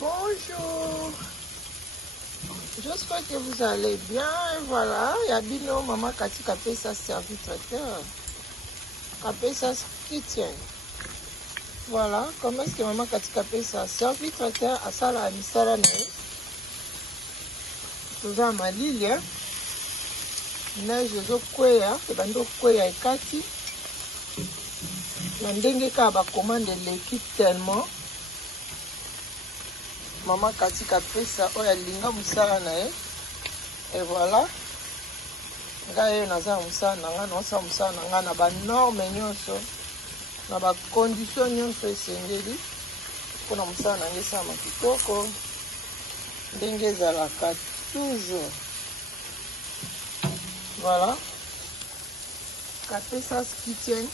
Bonjour. J'espère que vous allez bien. Voilà, Yabino, maman Kati Kapesa servi traiteur. Kapesa kitchen. Voilà, comment est-ce que maman Kati Kapesa servi traiteur à Sala Amisara Nae. Nous avons ma lilia. Neige zo kwea, ebando kwea ekati. Na ndenge ka ba commande l'équipe tellement. Maman Kati Kapesa oya linga musala na ye. Et voilà. Ngaye naza musala nanga, nosa musala nanga na ba norme nyonso. Na ba condition nyonso esengeli. Pona musala nanga sama kitoko. Ndenge ezalaka toujours. Voilà. Kapesa kitchen.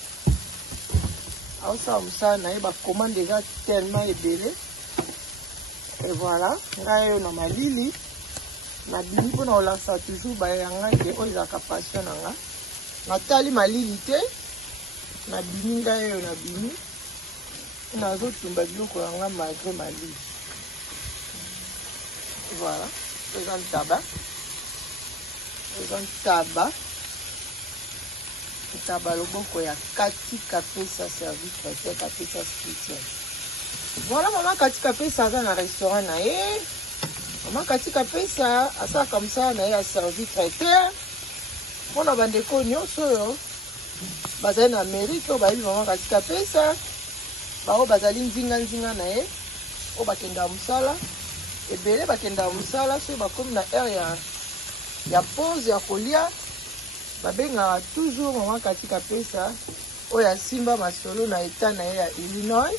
Aosa musala na ye ba commande déjà tellement ebele. Et voilà, ngayo na malili na bini pona olasa toujours ba yanga ke oza kapassion nanga natali malili te na bini ngayo na bini na zo tumba biloko yanga malgré malili. Voilà, présente taba loboko ya Kati Kapesa service traiteur Kapesa kitchen. Voilà, maman Kati Kapesa dans le restaurant nae. Maman Kati Kapesa asa comme ça nae a servi traiteur. Pona bandeko nyonso yo bazali na Amérique o bayi maman Kati Kapesa. Ba o bazali nzinga nae. O bakenda musala. Ebele bakenda musala so bakomi na air ya pause ya kolia. Babenga toujours maman Kati Kapesa oya simba masolo na état nae ya Illinois.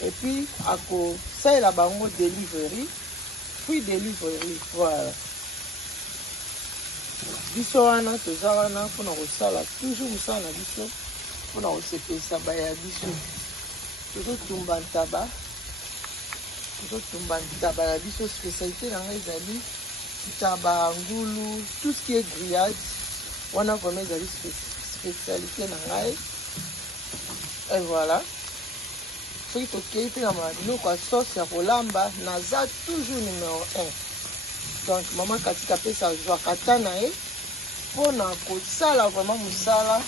Et puis, ça est la bango delivery, free delivery, voilà. Biso wana, toza wana, pona kosala, toujours musala na biso, pona kosepesa baya biso. Tozo tumba ntaba ya biso, spécialité na nga ezali, ntaba ngulu, tout ce qui est grillade, wana vraiment ezali spécialité na ngai. Et voilà. Soki tokei pe na biloko ya sauce ya kolamba naza toujours numéro 1. Donc maman Kati Kapesa azwaka ta na ye mpona kosala vraiment mosala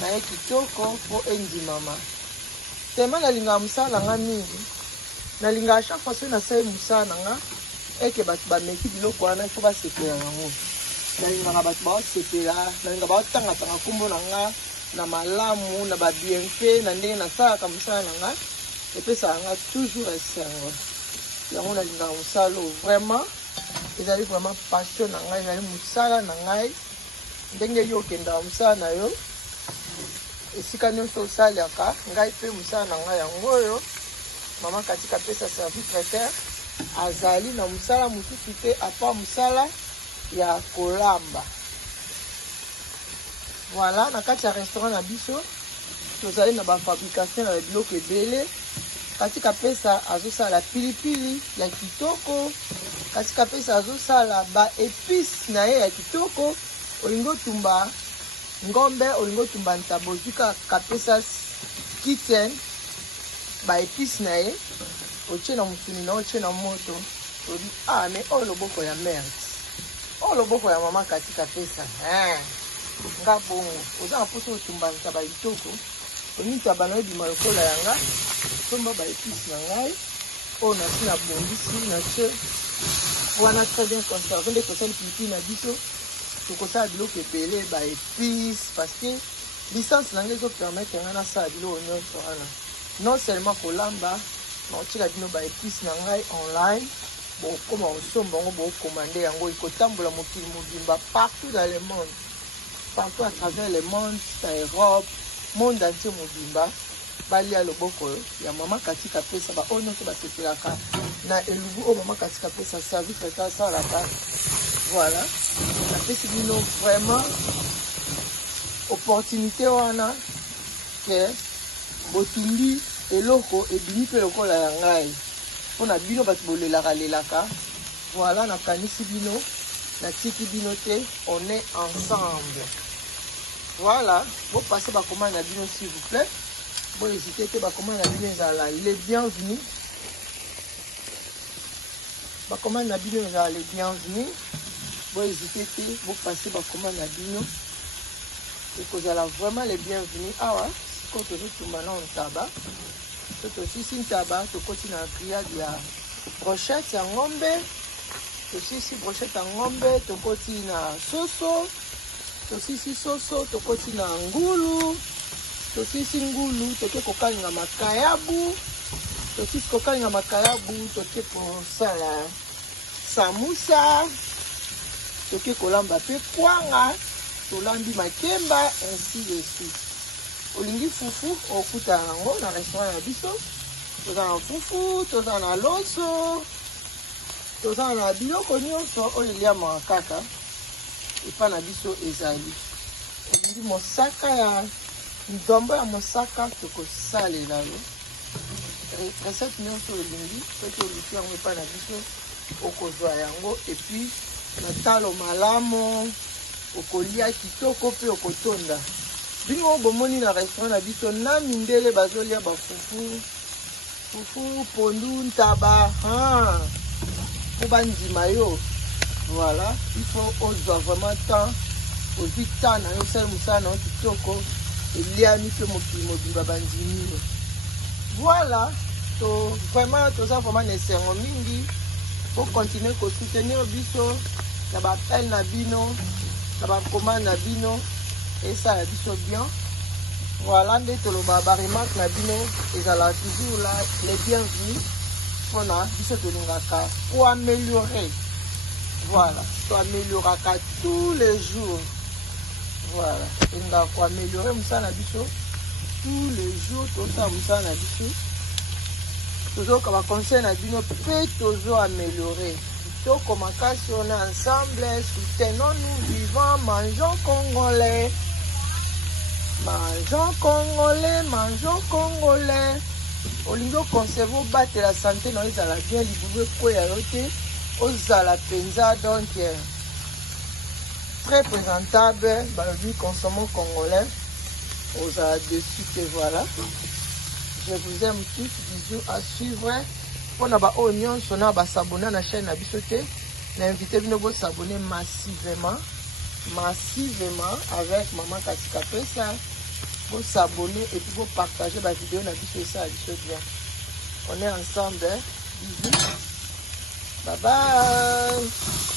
na ye kitoko mpo endimama. Tellement nalingaka mosala na nga mingi, nalingaka chaque fois soki nasali mosala na nga eke bato bameki biloko wana ifo basepela yango. Nalingaka bato baosepela, nalingaka baotangatanga nkombo na nga na malamu na babienfe na ndenge nasalaka mosala na nga. Et puis ça a toujours esengo. Yango na linga musala vraiment ezali vraiment passion na ngai, ezali musala na ngai. Ndenge yo kenda musala na yo. Esika nyonso osalaka, ngai pe musala na ngai yango oyo. Maman Kati Kapesa service traiteur azali na musala mosusu te apa musala ya kolamba. Voilà, na kati ya restaurant na biso tozali na ba fabrication na biloko ebele. Kati Kapesa azosala pilipili ya kitoko. Kati Kapesa azosala ba épices na ye ya kitoko. Olingo tumba ngombe, olingo tumba ntabo zika Kapesa kitchen. Ba épices na ye otie na musuni na otie na moto. Odi mais o loboko ya merde. O loboko ya maman Kati Kapesa. Nga bongo. Oza na poso tumba ntaba kitoko. Oni ntaba na ebima lokola yanga. Tomba ba épices na ngai o na si na bongisi na che wana très bien conservé nde kosala pilipili na biso tokosala biloko ebele ba épices parce que licence na ngai ezopermettre ngai nasala biloko nyonso wana non seulement kolamba na otika bino ba épices na ngai online bokoma osomba yango bokomande yango ekotambola mokili mobimba partout dans le monde, partout à travers le monde, Europe, monde entier mobimba balia loboko ya maman Kati Kapesa ba ono to basepelaka na elubu o maman Kati Kapesa service traiteur salaka. Voilà, na pesi bino vraiment opportunité wana ke botumbi eloko ebimi pe lokola ya ngai mpona bino bato bolelaka. Voilà, na kanisi bino na tiki bino te, on est ensemble. Voilà, vous passez par commande à bino s'il vous plaît. Bon, n'hésitez pas, comment la vie est là. Il est bienvenu. bacommande na bino ezala les bienvenus. Bon hésitez te, vous passez bacommande na bino. Et que vous allez vraiment les bienvenus. Ah ouais, quand vous êtes maintenant en tabac, c'est aussi si tabac, tu continues à grillade, il y a brochette en ngombe. Aussi si brochette en ngombe, tu continues à soso. Aussi si soso, tu continues à ngulu. Aussi si ngulu, tu continues à makayabu. Aussi si continues à makayabu, tu continues à la samoussa. Tu continues à pe kwanga. Tolandi makemba, ainsi de suite. Olingi fufu, okuta nango na restaurant ya biso. Toza na fufu, toza na loso, toza na biloko nyonso oyo eliamaka kaka. Epa na biso ezali. Olingi mosaka ya ndombo ya mosaka tokosalela yo. Recette nyonso olingi, soki oluki yango epa na biso okozwa yango. Epuis na talo malamu. Okolia kitoko pe okotonda. Bino bomoni na restaurant na biso na mindele bazolia ba fufu. Fufu, pondu, ntaba, pour bandima yo. Voilà, il faut oser vraiment temps. Ozi temps na yo sel musana kitoko. Eliami pe mobimba bandimi. Voilà, to vraiment to ça vraiment nécessaire mingi. Pour continuer à soutenir biso. Na ba appel na bino. Ça va commander na bino et ça la biso bien. Voilà, nde toloba ba remarque na bino ezala toujours là les bienvenus. On a biso tolingaka pour améliorer. Voilà, pour améliorer tous les jours. Voilà, on va pour améliorer musana biso tous les jours tout ça musana biso. Toujours comme conseil na bino peut toujours améliorer. Comme on est ensemble, soutenons-nous, vivons, mangeons congolais. Mangeons congolais, mangeons congolais. Olingo conserve battre la santé dans les aladiens, les boubeux quoi yaroté, aux alapenza donc très présentable, balobi consommons congolais, aux aladessus et voilà. Je vous aime tous, bisous à suivre. On a ba oignon, on a ba s'abonner à la chaîne à bisoté. L'invité vient de s'abonner massivement avec maman Katika Pesa. Vous s'abonner et puis vous partager la vidéo à bisoté ça à bisoté. On est ensemble, hein? Bisous. Bye bye.